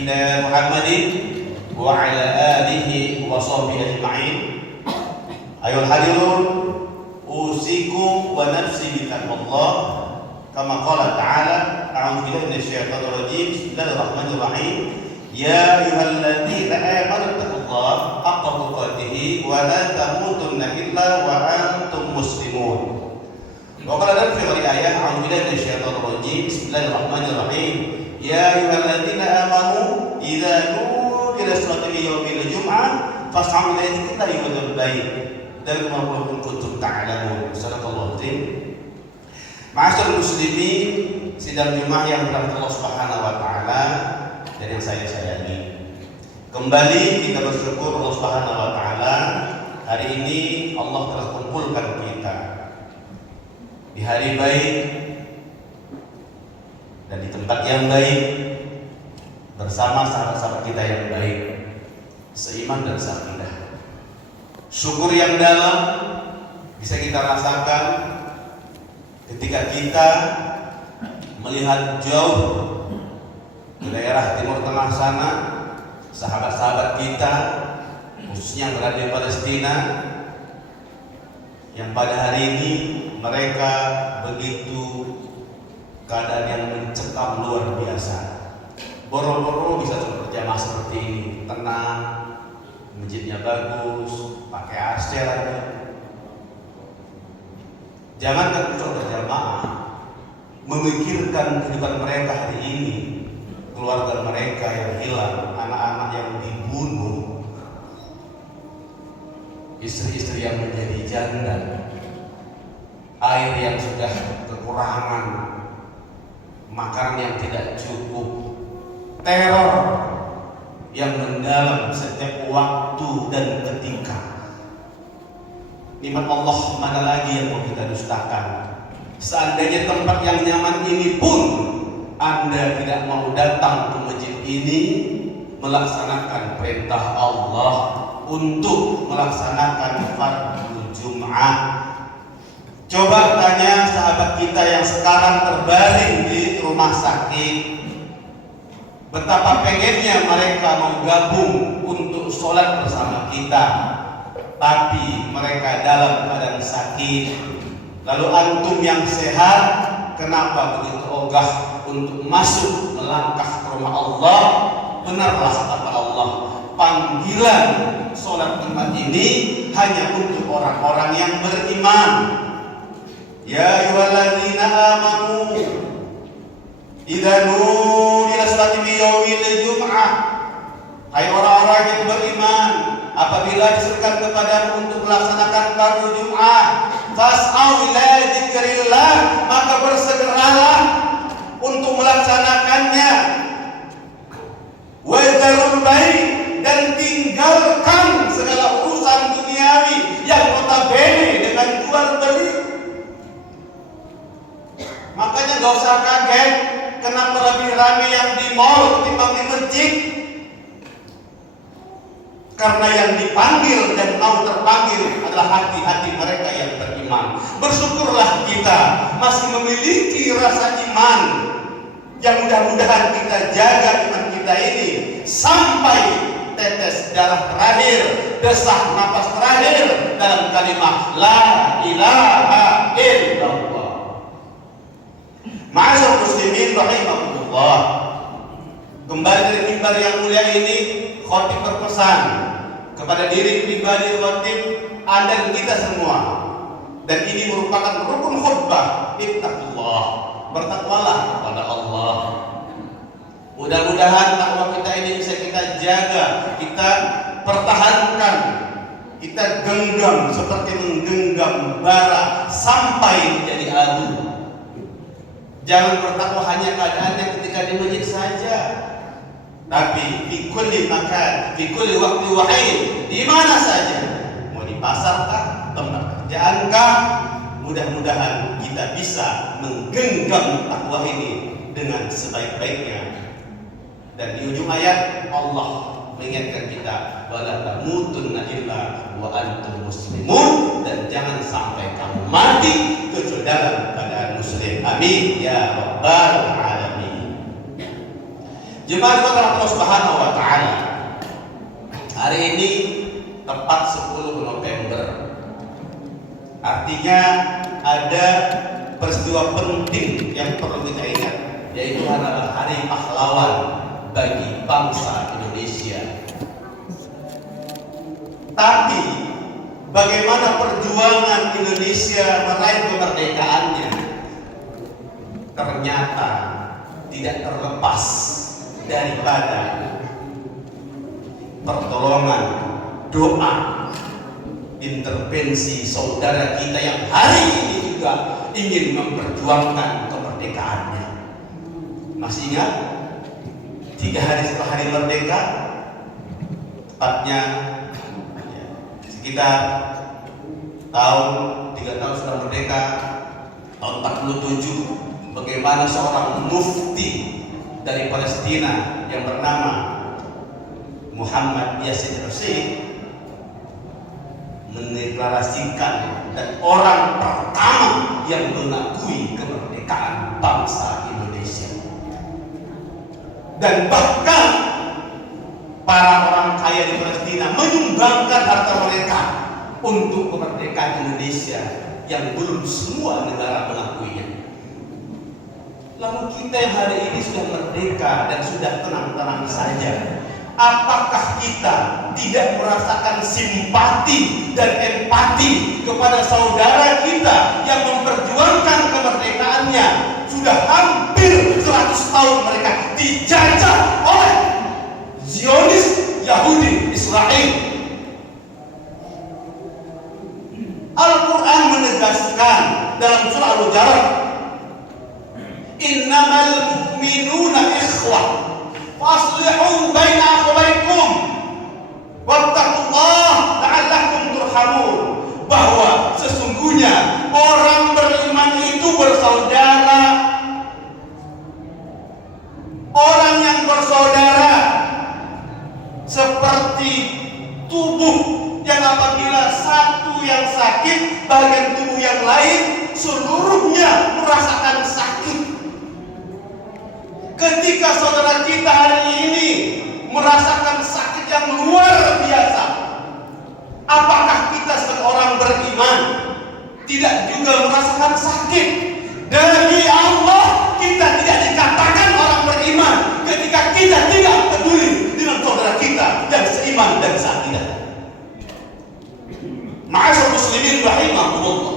sayyidina Muhammadin wa ala alihi wa sahbihi ajma'in. Ayol hadirun, usikum wa nafsi bitaqwallah kama qala ta'ala, a'udzu billahi minasyaitonir rajim. Bismillahirrahmanirrahim. Ya ayyuhalladzina amanu taqullaha haqqa tuqatih wa la tamutunna illa wa antum muslimun. Wa qala dalam firman ayat, a'udzu billahi minasyaitonir rajim. Bismillahirrahmanirrahim. Ya ayyuhalladzina amanu idza nudiya lis-salati yaumil jum'ah fas'au ila dzikrillahi wa dzarul bait. Dan kemampuan kuntum ta'lamun. Sadaqallahu azim. Ma'asyiral muslimin, sidang Jumat yang dirahmati Allah Subhanahu wa taala dan yang saya sayangi. Kembali kita bersyukur Allah Subhanahu wa taala, hari ini Allah telah kumpulkan kita di hari baik dan di tempat yang baik bersama sahabat-sahabat kita yang baik, seiman dan seakidah. Syukur yang dalam bisa kita rasakan ketika kita melihat jauh di daerah Timur Tengah sana, sahabat-sahabat kita khususnya yang berada di Palestina, yang pada hari ini mereka begitu keadaan yang mencekam luar biasa. Boro-boro bisa berjamaah seperti ini, tenang, masjidnya bagus, pakai AC lagi. Jangan terus berjamaah memikirkan kehidupan mereka hari ini, keluarga mereka yang hilang, anak-anak yang dibunuh, istri-istri yang menjadi janda, air yang sudah kekurangan, makanan yang tidak cukup, teror yang mendalam setiap waktu dan ketika. Nikmat Allah mana lagi yang mau kita dustakan? Seandainya tempat yang nyaman ini pun Anda tidak mau datang ke masjid ini melaksanakan perintah Allah untuk melaksanakan fardu Jum'ah. Coba tanya sahabat kita yang sekarang terbaring di rumah sakit, betapa pengennya mereka mau gabung untuk sholat bersama kita, tapi mereka dalam keadaan sakit. Lalu antum yang sehat, kenapa begitu ogah untuk masuk melangkah ke rumah Allah? Benarlah kata Allah, panggilan sholat Jumat ini hanya untuk orang-orang yang beriman. Ya ayyuhalladzina amanu idza nudiya lis-salati yaumil jum'ah. Hai orang-orang yang beriman, apabila diserukan kepadamu untuk melaksanakan fardu Jum'ah, fas'au ila dzikrillah, maka bersegeralah untuk melaksanakannya. Wa dzarul bait, dan tinggalkan segala urusan duniawi yang notabene dengan jual beli. Makanya gak usah kaget kenapa lebih ramai yang di mall ketimbang di masjid. Karena yang dipanggil dan mau terpanggil adalah hati-hati mereka yang beriman. Bersyukurlah kita masih memiliki rasa iman. Yang mudah-mudahan kita jaga iman kita ini sampai tetes darah terakhir, desah napas terakhir dalam kalimat La ilaha illallah. Ma'asyiral muslimin rahimakumullah. Kembali dari mimbar yang mulia ini, khotib berpesan kepada diri pribadi khotib, Anda dan kita semua. Dan ini merupakan rukun khutbah, ittaqullah, bertakwalah kepada Allah. Mudah-mudahan takwa kita ini bisa kita jaga, kita pertahankan, kita genggam seperti menggenggam bara sampai menjadi abu. Jangan bertakwa hanya keadaannya ketika di masjid saja, tapi di kulli makan, di kulli waktu wahid, di mana saja, mau di pasar kah, tempat kerjaan kah, mudah-mudahan kita bisa menggenggam takwa ini dengan sebaik-baiknya. Dan di ujung ayat Allah mengingatkan kita, wala tamutunna illa wa antum muslimun, dan jangan sampai kamu mati kecuali dalam keadaan muslim. Amin ya rabbal alamin. Jemaah dimana Allah Subhanahu wa taala. Hari ini tepat 10 November. Artinya ada peristiwa penting yang perlu kita ingat, yaitu adalah Hari Pahlawan bagi bangsa Indonesia. Tapi bagaimana perjuangan Indonesia meraih kemerdekaannya ternyata tidak terlepas daripada pertolongan, doa, intervensi saudara kita yang hari ini juga ingin memperjuangkan kemerdekaannya. Masih ingat 3 hari setelah hari merdeka, tepatnya sekitar 3 tahun setelah merdeka, tahun 47, bagaimana seorang mufti dari Palestina yang bernama Muhammad Yassin Rasid mendeklarasikan dan orang pertama yang mengakui kemerdekaan bangsa Indonesia. Dan bahkan para orang kaya di Palestina menyumbangkan harta mereka untuk kemerdekaan Indonesia yang belum semua negara mengakuinya. Lalu kita yang hari ini sudah merdeka dan sudah tenang-tenang saja, apakah kita tidak merasakan simpati dan empati kepada saudara kita yang memperjuangkan kemerdekaannya? Sudah hampir 100 tahun mereka dijajah oleh Zionis Yahudi Israel. Al-Quran menegaskan dalam surah Al-Hujurat, innamal mu'minuna ikhwah faslihu baina akhawaykum wattaqullaha la'allakum turhamun, bahwa sesungguhnya orang beriman itu bersaudara. Orang yang bersaudara seperti tubuh yang apabila satu yang sakit, bagian tubuh yang lain seluruhnya merasakan sakit. Ketika saudara kita hari ini merasakan sakit yang luar biasa, apakah kita sebagai orang beriman tidak juga merasakan sakit? Dari Allah kita tidak dikatakan orang beriman ketika kita tidak peduli dengan saudara kita yang seiman dan seakidah. Ma'asyar muslimin rahimahumullah.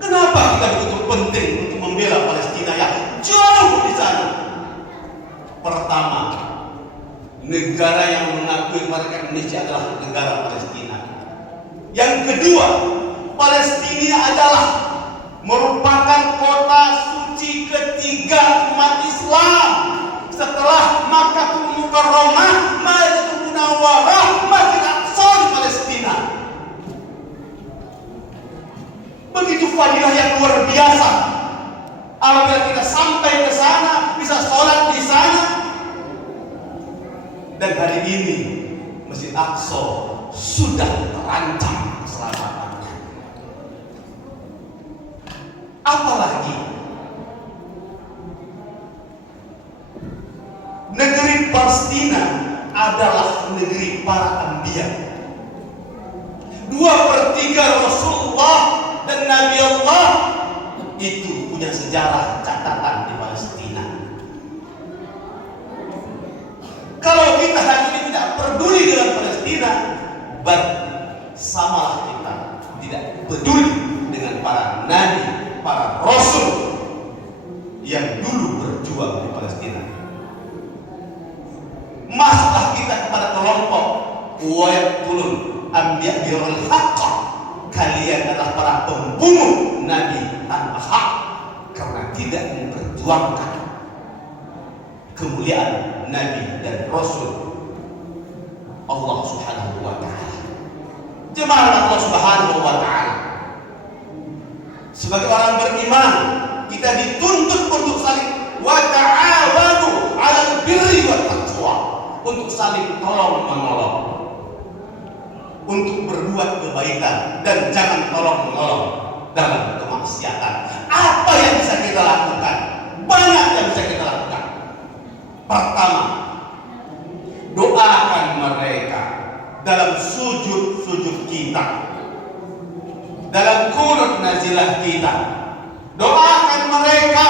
Kenapa kita begitu penting untuk membela Palestina yang jauh di sana? Pertama, negara yang mengakui mereka Indonesia adalah negara Palestina. Yang kedua, Palestina adalah merupakan kota suci ketiga umat Islam setelah Makkahul Mukarramah, Madinatul Munawwarah, Masjid Aqsa di Palestina. Begitu fadilah yang luar biasa. Apabila kita sampai ke sana, bisa sholat di sana. Dan hari ini Masjid Aqsa sudah terancam keselamatannya. Apalagi negeri Palestina adalah negeri para anbiya. 2/3 Rasulullah dan Nabi Allah itu punya sejarah catatan di Palestina. Kalau kita hari ini tidak peduli dengan Palestina, bersamalah kita tidak peduli dengan para nabi, para rasul yang dulu berjuang di Palestina. Masuklah kita kepada kelompok wayaqulun anbiya birul haqq, kalian adalah para pembunuh nabi tanpa hak karena tidak memperjuangkan kemuliaan nabi dan rasul Allah Subhanahu wa taala. Jemaah Allah Subhanahu wa taala, sebagai orang beriman kita dituntut untuk saling wa ta'awanu 'alal birri wat taqwa, untuk saling tolong menolong, untuk berbuat kebaikan dan jangan tolong menolong dalam kemaksiatan. Apa yang bisa kita lakukan? Banyak yang bisa kita lakukan. Pertama, doakan mereka dalam sujud-sujud kita, dalam qunut nazilah kita. Doakan mereka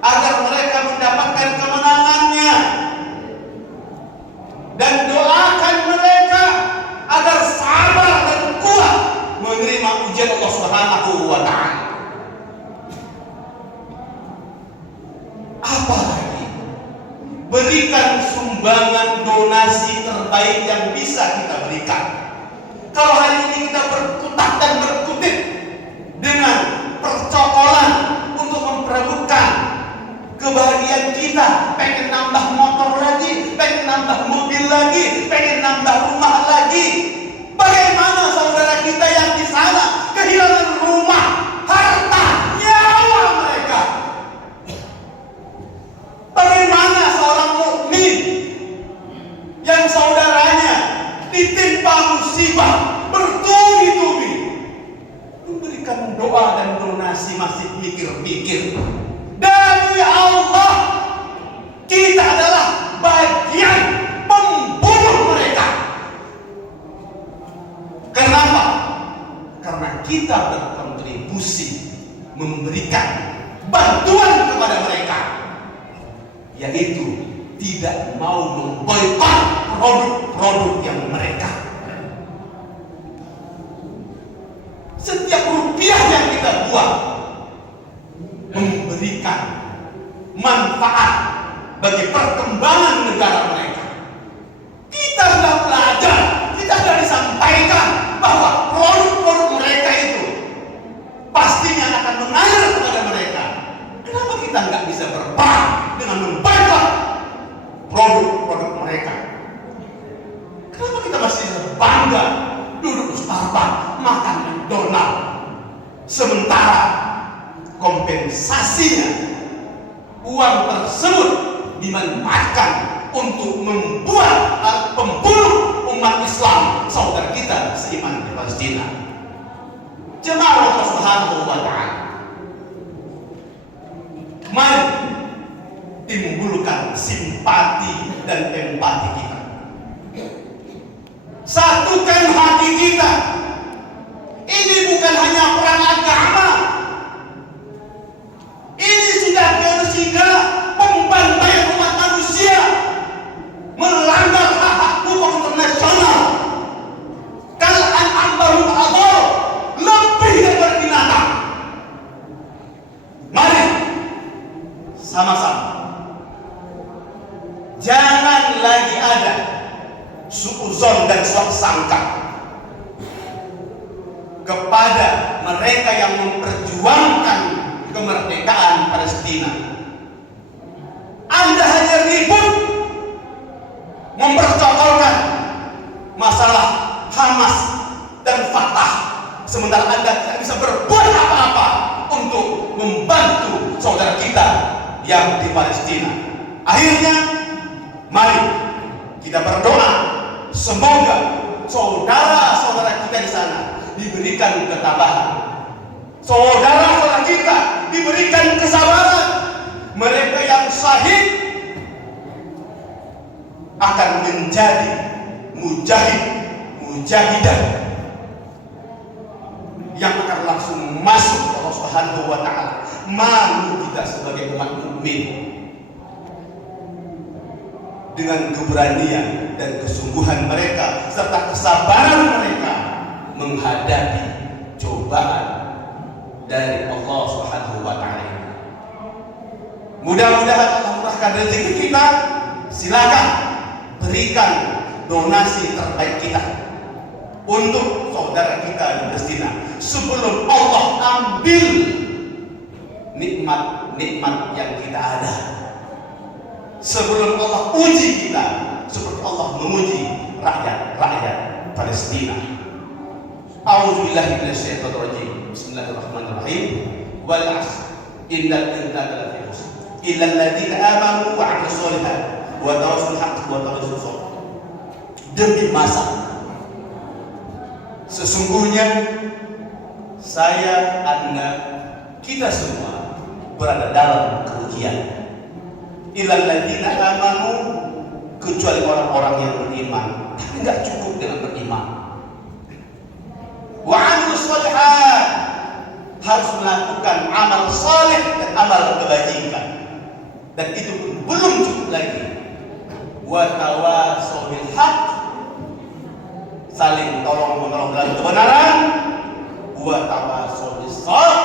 agar mereka mendapatkan kemenangannya, dan doakan mereka agar sabar dan kuat menerima ujian Allah Subhanahu wa ta'ala. Apa lagi? Berikan sumbangan donasi terbaik yang bisa kita berikan. Kalau hari ini kita berkutat dan berkutit dengan percokolan untuk memperebutkan kebahagiaan kita, pengen nambah motor lagi, pengen nambah mobil lagi, pengen nambah rumah lagi. Bagaimana saudara kita yang di sana kehilangan rumah, harta, nyawa mereka? Bagaimana seorang mukmin yang saudaranya ditimpa musibah bertubi-tubi memberikan doa dan donasi masih mikir-mikir? Dari Allah, kita adalah bagian pembunuh mereka. Kenapa? Karena kita berkontribusi memberikan bantuan kepada mereka, yaitu tidak mau memboikot produk-produk yang mereka. Setiap rupiah yang kita buat memberikan manfaat bagi perkembangan negara mereka. Kita sudah belajar, kita sudah disampaikan bahwa produk-produk mereka itu pastinya akan mengalir kepada mereka. Kenapa kita nggak bisa berperang dengan memboikot produk-produk mereka? Kenapa kita masih bangga duduk di Starbucks, makan McDonald, sementara kompensasinya uang tersebut dimanfaatkan untuk membuat pembunuh umat Islam saudara kita seiman di Palestina? Jemaah Allah Subhanahu wa ta'ala, mari timbulkan simpati dan empati kita. Satukan hati kita. Ini bukan hanya perang agama. Ini sudah genocida, pembantaian umat manusia, melanggar hak hukum internasional. Kalau an-ambarul adol, lebih daripada binatang. Mari sama-sama, jangan lagi ada suuzon dan sangka kepada mereka yang memperjuangkan kemerdekaan Palestina. Anda hanya ribut mempercokolkan masalah Hamas dan Fatah, sementara Anda tidak bisa berbuat apa-apa untuk membantu saudara kita yang di Palestina. Akhirnya, mari kita berdoa semoga saudara-saudara kita di sana diberikan ketabahan, saudara-saudara kita diberikan kesabaran. Mereka yang syahid akan menjadi mujahidah yang akan langsung masuk Allah Subhanahu wa ta'ala. Malu kita sebagai umat mukmin dengan keberanian dan kesungguhan mereka serta kesabaran mereka menghadapi cobaan dari Allah Subhanahu wa ta'ala. Mudah-mudahan Allah murahkan rezeki kita. Silakan berikan donasi terbaik kita untuk saudara kita di Palestina sebelum Allah ambil nikmat-nikmat yang kita ada, sebelum Allah uji kita seperti Allah menguji rakyat Palestina. A'udzubillahi minasyaitonir rajim. Bismillahirrahmanirrahim. Wal 'asr innal insana lafi khusr illa alladziina aamanu wa 'amilus shalihaat wa tawassaw bil haqqi wa tawassaw bis sabr. Demi masa, sesungguhnya saya, Anda, kita semua berada dalam kerugian. illal ladzina amanu, kecuali orang-orang yang beriman. Tapi enggak cukup dengan beriman. Wa 'amilus shalihat, harus melakukan amal saleh dan amal kebajikan. Dan itu belum cukup lagi. Wa tawasau bil haq, saling tolong menolong dalam kebenaran. Wa tawasau bis sabr,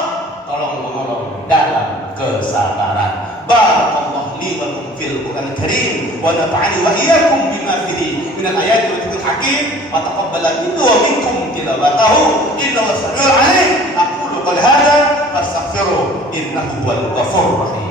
tolong menolong dalam kesabaran. Barakallahu li wa lakum fil Qur'anil Karim wa nafa'ani wa iyyakum bima fihi minal ayati wa dzikril hakim wa taqabbala minni wa minkum tilawatahu innahu samii'un 'aliim. Aqulu qawli hadza fastaghfiruhu innahu huwal ghafurur rahim.